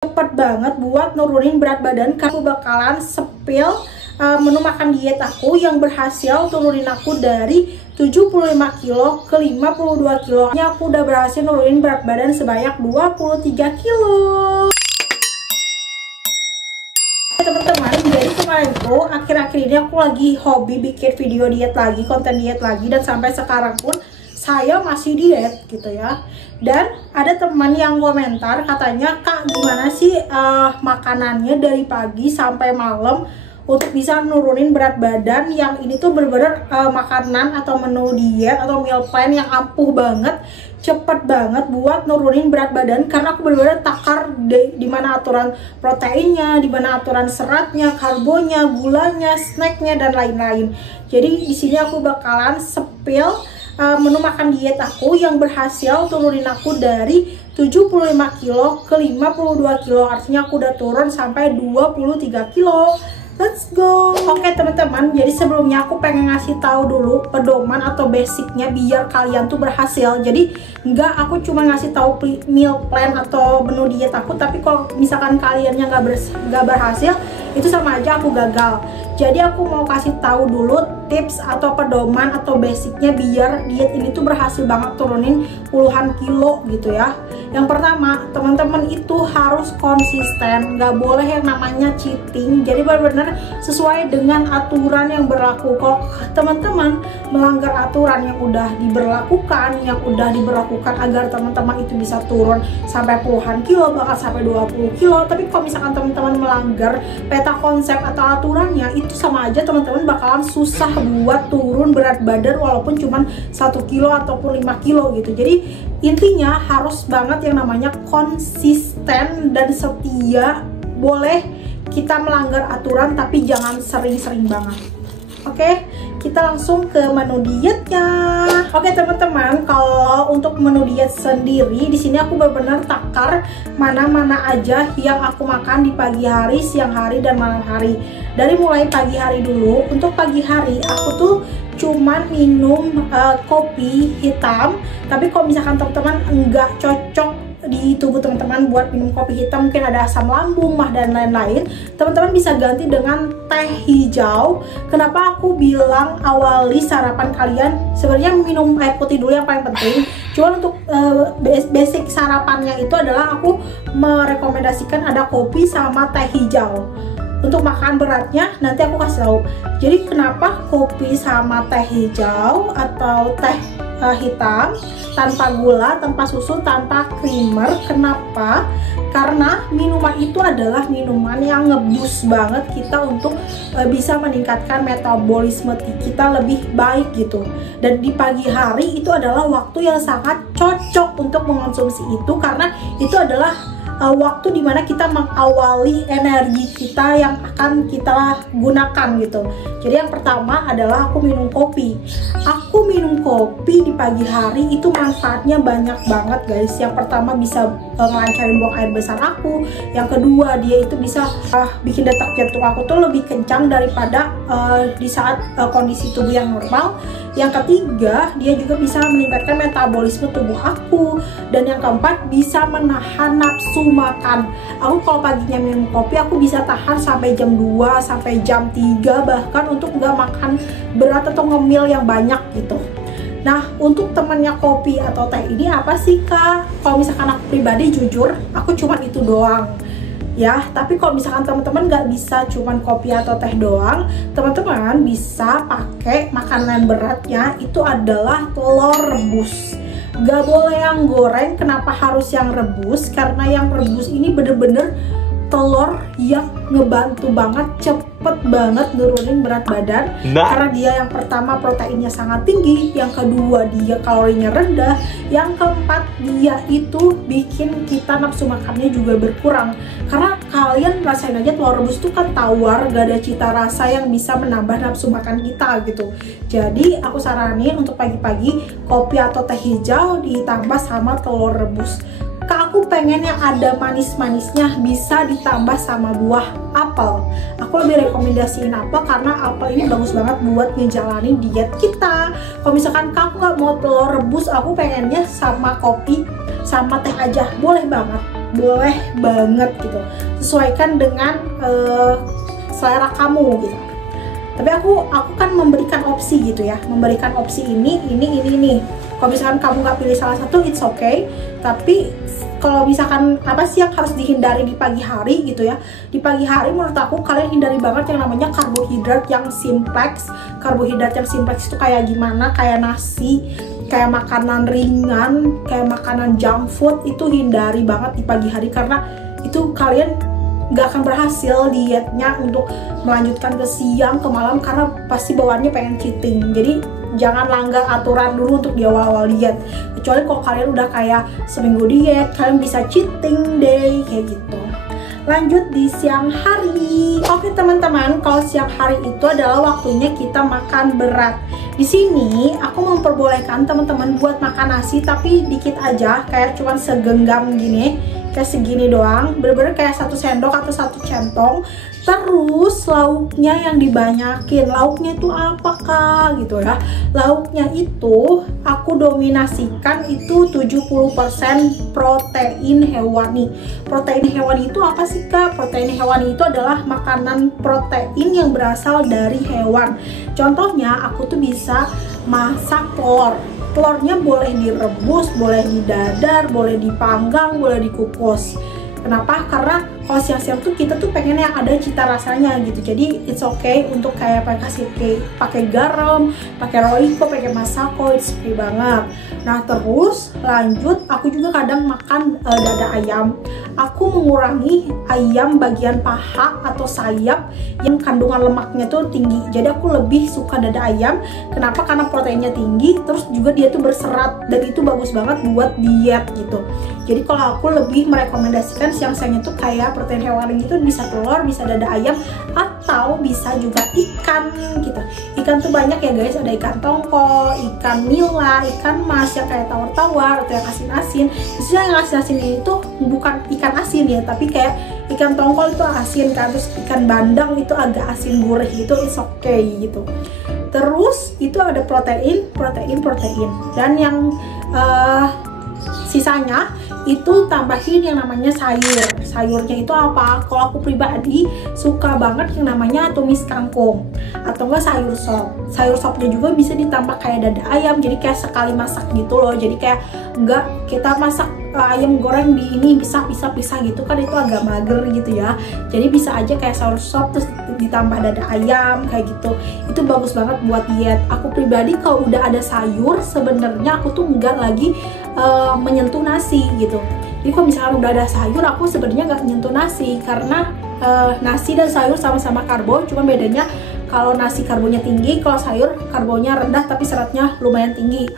Cepet banget buat nurunin berat badan. Aku bakalan spill menu makan diet aku yang berhasil turunin aku dari 75 kilo ke 52 kilo. Aku udah berhasil nurunin berat badan sebanyak 23 kilo. Teman-teman, jadi kemarin tuh akhir-akhir ini aku lagi hobi bikin video diet lagi, konten diet lagi, dan sampai sekarang pun saya masih diet gitu ya. Dan ada teman yang komentar katanya, "Kak, gimana sih makanannya dari pagi sampai malam untuk bisa nurunin berat badan?" Yang ini tuh bener-bener makanan atau menu diet atau meal plan yang ampuh banget, cepet banget buat nurunin berat badan. Karena aku bener-bener takar di mana aturan proteinnya, di mana aturan seratnya, karbonya, gulanya, snacknya, dan lain-lain. Jadi di sini aku bakalan spill menu makan diet aku yang berhasil turunin aku dari 75 kilo ke 52 kilo. Artinya aku udah turun sampai 23 kilo. Let's go. Oke teman-teman, jadi sebelumnya aku pengen ngasih tahu dulu pedoman atau basicnya biar kalian tuh berhasil. Jadi enggak aku cuma ngasih tahu meal plan atau menu diet aku, tapi kalau misalkan kaliannya nggak berhasil, itu sama aja aku gagal. Jadi aku mau kasih tahu dulu tips atau pedoman atau basicnya biar diet ini tuh berhasil banget turunin puluhan kilo gitu ya. Yang pertama, teman-teman itu harus konsisten, nggak boleh yang namanya cheating. Jadi benar-benar sesuai dengan aturan yang berlaku. Kalau teman-teman melanggar aturan yang udah diberlakukan agar teman-teman itu bisa turun sampai puluhan kilo, bahkan sampai 20 kilo. Tapi kalau misalkan teman-teman melanggar peta konsep atau aturannya, itu sama aja teman-teman bakalan susah buat turun berat badan walaupun cuma 1 kilo ataupun 5 kilo gitu. Jadi intinya harus banget yang namanya konsisten dan setia. Boleh kita melanggar aturan tapi jangan sering-sering banget. Oke, kita langsung ke menu dietnya. Oke teman-teman, kalau untuk menu diet sendiri di sini aku benar-benar takar mana-mana aja yang aku makan di pagi hari, siang hari, dan malam hari. Dari mulai pagi hari dulu. Untuk pagi hari aku tuh cuman minum kopi hitam. Tapi kalau misalkan teman-teman enggak cocok di tubuh teman-teman buat minum kopi hitam, mungkin ada asam lambung, mah, dan lain-lain, teman-teman bisa ganti dengan teh hijau. Kenapa aku bilang awali sarapan kalian sebenarnya minum air putih dulu yang paling penting. Cuman untuk basic sarapannya itu adalah aku merekomendasikan ada kopi sama teh hijau. Untuk makan beratnya nanti aku kasih tahu. Jadi kenapa kopi sama teh hijau atau teh hitam tanpa gula, tanpa susu, tanpa creamer? Kenapa? Karena minuman itu adalah minuman yang ngeboost banget kita untuk bisa meningkatkan metabolisme kita lebih baik gitu. Dan di pagi hari itu adalah waktu yang sangat cocok untuk mengonsumsi itu, karena itu adalah waktu dimana kita mengawali energi kita yang akan kita gunakan gitu. Jadi yang pertama adalah aku minum kopi. Aku minum kopi di pagi hari itu manfaatnya banyak banget guys. Yang pertama bisa ngelancarin buang air besar aku. Yang kedua dia itu bisa bikin detak jantung aku tuh lebih kencang daripada di saat kondisi tubuh yang normal. Yang ketiga dia juga bisa meningkatkan metabolisme tubuh aku. Dan yang keempat bisa menahan nafsu makan. Aku kalau paginya minum kopi aku bisa tahan sampai jam 2 sampai jam 3, bahkan untuk nggak makan berat atau ngemil yang banyak gitu. Nah untuk temennya kopi atau teh ini apa sih Kak? Kalau misalkan aku pribadi jujur aku cuma itu doang ya. Tapi kalau misalkan teman-teman nggak bisa cuman kopi atau teh doang, teman-teman bisa pakai makanan beratnya itu adalah telur rebus. Gak boleh yang goreng. Kenapa harus yang rebus? Karena yang rebus ini bener-bener telur yang ngebantu banget, cepet banget nurunin berat badan. Karena dia yang pertama proteinnya sangat tinggi, yang kedua dia kalorinya rendah, yang keempat dia itu bikin kita nafsu makannya juga berkurang. Karena kalian rasain aja telur rebus tuh kan tawar, gak ada cita rasa yang bisa menambah nafsu makan kita gitu. Jadi aku saranin untuk pagi-pagi kopi atau teh hijau ditambah sama telur rebus. Kak, aku pengen yang ada manis-manisnya, bisa ditambah sama buah apel. Aku lebih rekomendasiin apel karena apel ini bagus banget buat ngejalanin diet kita. Kalau misalkan kamu nggak mau telur rebus, aku pengennya sama kopi sama teh aja, boleh banget. boleh banget gitu, sesuaikan dengan selera kamu gitu. Tapi aku kan memberikan opsi gitu ya, memberikan opsi ini. Kalau misalkan kamu nggak pilih salah satu, it's okay. Tapi kalau misalkan apa sih yang harus dihindari di pagi hari gitu ya, di pagi hari menurut aku kalian hindari banget yang namanya karbohidrat yang simplex. Karbohidrat yang simplex itu kayak gimana, kayak nasi, kayak makanan ringan, kayak makanan junk food, itu hindari banget di pagi hari, karena itu kalian nggak akan berhasil dietnya untuk melanjutkan ke siang, ke malam, karena pasti bawaannya pengen cheating. Jadi jangan langgar aturan dulu untuk di awal-awal diet, kecuali kalau kalian udah kayak seminggu diet, kalian bisa cheating day kayak gitu. Lanjut di siang hari. Oke teman-teman, kalau siang hari itu adalah waktunya kita makan berat. Di sini aku memperbolehkan teman-teman buat makan nasi, tapi dikit aja, kayak cuman segenggam gini, kayak segini doang, bener-bener kayak 1 sendok atau 1 centong. Terus lauknya yang dibanyakin. Lauknya itu apakah gitu ya? Lauknya itu aku dominasikan itu 70% protein hewani. Protein hewani itu apa sih Kak? Protein hewani itu adalah makanan protein yang berasal dari hewan. Contohnya aku tuh bisa masak telur. Telurnya boleh direbus, boleh didadar, boleh dipanggang, boleh dikukus. Kenapa? Karena kalau siang-siang tuh kita tuh pengen yang ada cita rasanya gitu. Jadi it's okay untuk kayak pakai garam, pakai roiko, pakai masako, it's okay banget. Nah terus lanjut, aku juga kadang makan dada ayam. Aku mengurangi ayam bagian paha atau sayap yang kandungan lemaknya tuh tinggi. Jadi aku lebih suka dada ayam. Kenapa? Karena proteinnya tinggi, terus juga dia tuh berserat, dan itu bagus banget buat diet gitu. Jadi kalau aku lebih merekomendasikan siang-siangnya tuh kayak protein hewani itu bisa telur, bisa dada ayam, atau bisa juga ikan gitu. Ikan tuh banyak ya guys, ada ikan tongkol, ikan nila, ikan mas yang kayak tawar-tawar atau yang asin-asin. Maksudnya yang asin-asin itu bukan ikan asin ya, tapi kayak ikan tongkol itu asin kan, terus ikan bandeng itu agak asin gurih gitu, it's okay gitu. Terus itu ada protein, dan yang sisanya itu tambahin yang namanya sayur. Sayurnya itu apa? Kalau aku pribadi suka banget yang namanya tumis kangkung atau enggak sayur sop. Sayur sopnya juga bisa ditambah kayak dada ayam, jadi kayak sekali masak gitu loh. Jadi kayak enggak kita masak ayam goreng di ini pisah gitu kan, itu agak mager gitu ya. Jadi bisa aja kayak sayur sop terus ditambah dada ayam kayak gitu. Itu bagus banget buat diet. Aku pribadi kalau udah ada sayur, sebenarnya aku tuh enggak lagi menyentuh nasi gitu. Jadi kalau misalnya udah ada sayur, aku sebenarnya nggak menyentuh nasi, karena nasi dan sayur sama-sama karbo, cuma bedanya kalau nasi karbonya tinggi, kalau sayur karbonya rendah tapi seratnya lumayan tinggi.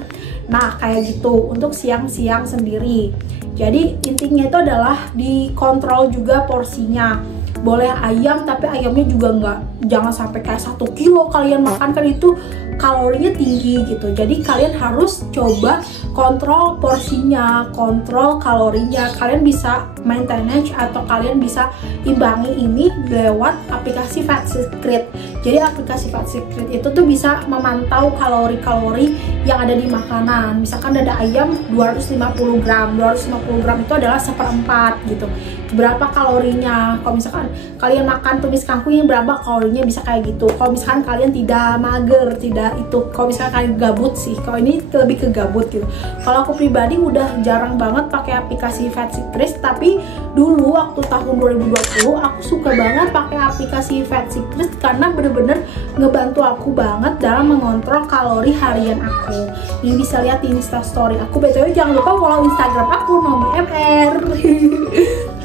Nah kayak gitu untuk siang-siang sendiri. Jadi intinya itu adalah dikontrol juga porsinya. Boleh ayam, tapi ayamnya juga jangan sampai kayak 1 kilo kalian makan, kan itu kalorinya tinggi gitu. Jadi kalian harus coba kontrol porsinya, kontrol kalorinya. Kalian bisa maintenance atau kalian bisa imbangi ini lewat aplikasi Fat Secret. Jadi aplikasi Fat Secret itu tuh bisa memantau kalori-kalori yang ada di makanan. Misalkan dada ayam 250 gram. 250 gram itu adalah 1/4 gitu. Berapa kalorinya? Kalau misalkan kalian makan tumis kangkung yang berapa kalorinya, bisa kayak gitu. Kalau misalkan kalian tidak mager, tidak itu, kalau misalkan kalian gabut sih, kalau ini lebih ke gabut gitu. Kalau aku pribadi udah jarang banget pakai aplikasi Fat Secret, tapi dulu waktu tahun 2020 aku suka banget pakai aplikasi Fat Secret karena bener-bener ngebantu aku banget dalam mengontrol kalori harian aku. Ini bisa lihat di Instastory aku. BTW jangan lupa follow Instagram aku, Nomi MR.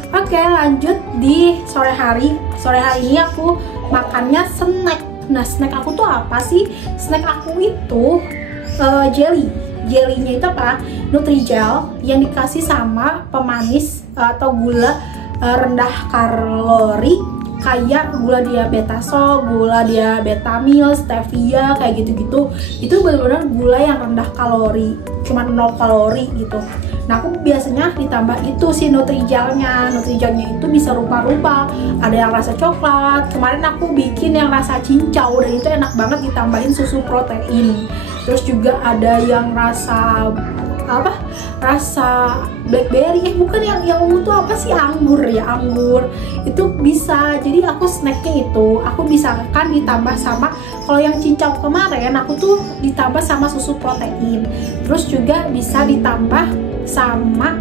Oke, lanjut di sore hari. Sore hari ini aku makannya snack. Nah, snack aku tuh apa sih? Snack aku itu jelly. Jellynya itu apa? Nutrijel yang dikasih sama pemanis atau gula rendah kalori, kayak gula diabetasol, gula diabetamil, stevia, kayak gitu-gitu. Itu benar-benar gula yang rendah kalori, cuma 0 kalori gitu. Nah aku biasanya ditambah itu si Nutrijelnya. Nutrijelnya itu bisa rupa-rupa, ada yang rasa coklat. Kemarin aku bikin yang rasa cincau, dan itu enak banget ditambahin susu protein. Terus juga ada yang rasa apa rasa blackberry, bukan yang ungu tuh apa sih, anggur ya, anggur itu bisa. Jadi aku snacknya itu aku bisa kan ditambah sama, kalau yang cincau kemarin aku tuh ditambah sama susu protein, terus juga bisa ditambah sama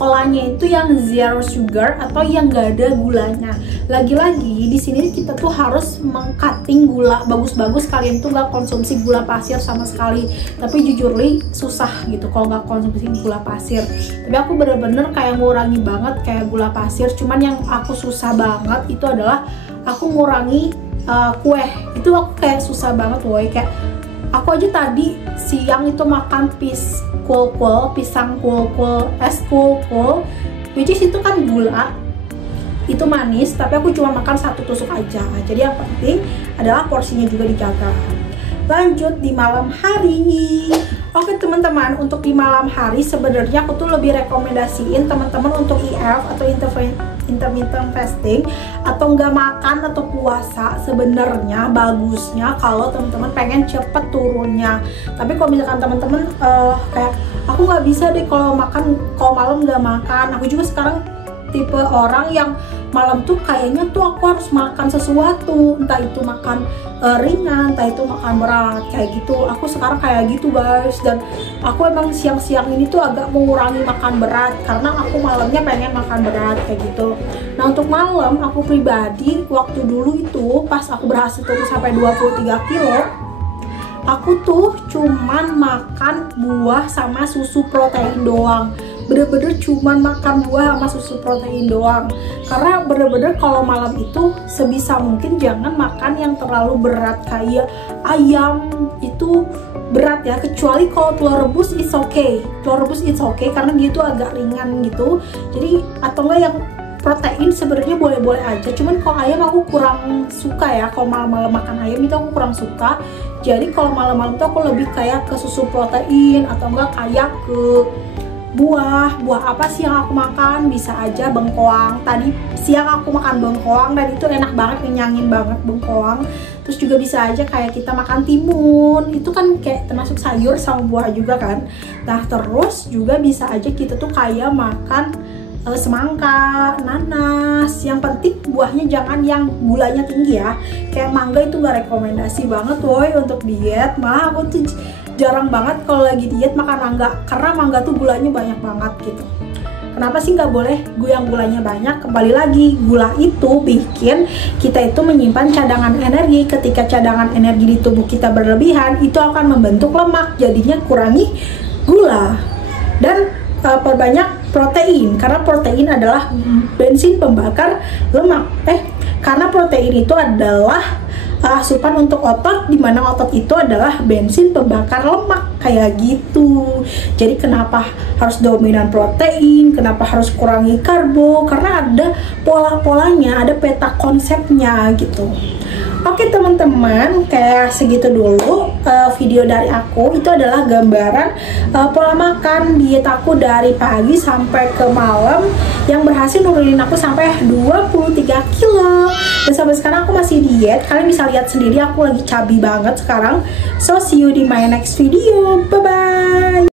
kolanya itu yang zero sugar atau yang gak ada gulanya. Lagi-lagi di sini kita tuh harus mengcutting gula bagus-bagus. Kalian tuh gak konsumsi gula pasir sama sekali, tapi jujur li susah gitu kalau gak konsumsi gula pasir. Tapi aku bener-bener kayak ngurangi banget kayak gula pasir. Cuman yang aku susah banget itu adalah aku ngurangi kue. Itu aku kayak susah banget woy. Kayak aku aja tadi siang itu makan pisang kul-kul, es kul-kul, which is itu kan gula, itu manis, tapi aku cuma makan 1 tusuk aja. Jadi yang penting adalah porsinya juga dijaga. Lanjut di malam hari. Oke teman-teman, untuk di malam hari sebenarnya aku tuh lebih rekomendasiin teman-teman untuk IF atau intermittent fasting atau nggak makan atau puasa. Sebenarnya bagusnya kalau teman-teman pengen cepet turunnya. Tapi kalau misalkan teman-teman kayak aku nggak bisa deh kalau malam nggak makan. Aku juga sekarang tipe orang yang malam tuh kayaknya tuh aku harus makan sesuatu, entah itu makan ringan, entah itu makan berat kayak gitu. Aku sekarang kayak gitu guys, dan aku emang siang-siang ini tuh agak mengurangi makan berat karena aku malamnya pengen makan berat kayak gitu. Nah untuk malam aku pribadi waktu dulu itu pas aku berhasil turun sampai 23 kilo, aku tuh cuman makan buah sama susu protein doang. Bener-bener cuman makan buah sama susu protein doang. Karena bener-bener kalau malam itu sebisa mungkin jangan makan yang terlalu berat, kayak ayam itu berat ya, kecuali kalau telur rebus it's okay. Telur rebus it's okay karena dia tuh agak ringan gitu. Jadi atau enggak yang protein sebenarnya boleh-boleh aja. Cuman kalau ayam aku kurang suka ya, kalau malam-malam makan ayam itu aku kurang suka. Jadi kalau malam-malam tuh aku lebih kayak ke susu protein atau enggak kayak ke buah apa sih yang aku makan, bisa aja bengkoang. Tadi siang aku makan bengkoang dan itu enak banget, ngenyangin banget bengkoang. Terus juga bisa aja kayak kita makan timun, itu kan kayak termasuk sayur sama buah juga kan. Nah terus juga bisa aja kita tuh kayak makan semangka, nanas. Yang penting buahnya jangan yang gulanya tinggi ya. Kayak mangga itu gak rekomendasi banget woy untuk diet. Malah aku tuh jarang banget kalau lagi diet makan mangga, karena mangga tuh gulanya banyak banget gitu. Kenapa sih nggak boleh yang gulanya banyak? Kembali lagi, gula itu bikin kita itu menyimpan cadangan energi. Ketika cadangan energi di tubuh kita berlebihan, itu akan membentuk lemak. Jadinya kurangi gula dan perbanyak protein, karena protein adalah bensin pembakar lemak. Karena protein itu adalah asupan untuk otot, dimana otot itu adalah bensin pembakar lemak kayak gitu. Jadi kenapa harus dominan protein, kenapa harus kurangi karbo, karena ada pola-polanya, ada peta konsepnya gitu. Oke teman-teman, kayak segitu dulu video dari aku. Itu adalah gambaran pola makan diet aku dari pagi sampai ke malam yang berhasil nurunin aku sampai 23 kilo. Dan sampai sekarang aku masih diet. Kalian bisa lihat sendiri aku lagi chubby banget sekarang. So see you di my next video. Bye bye.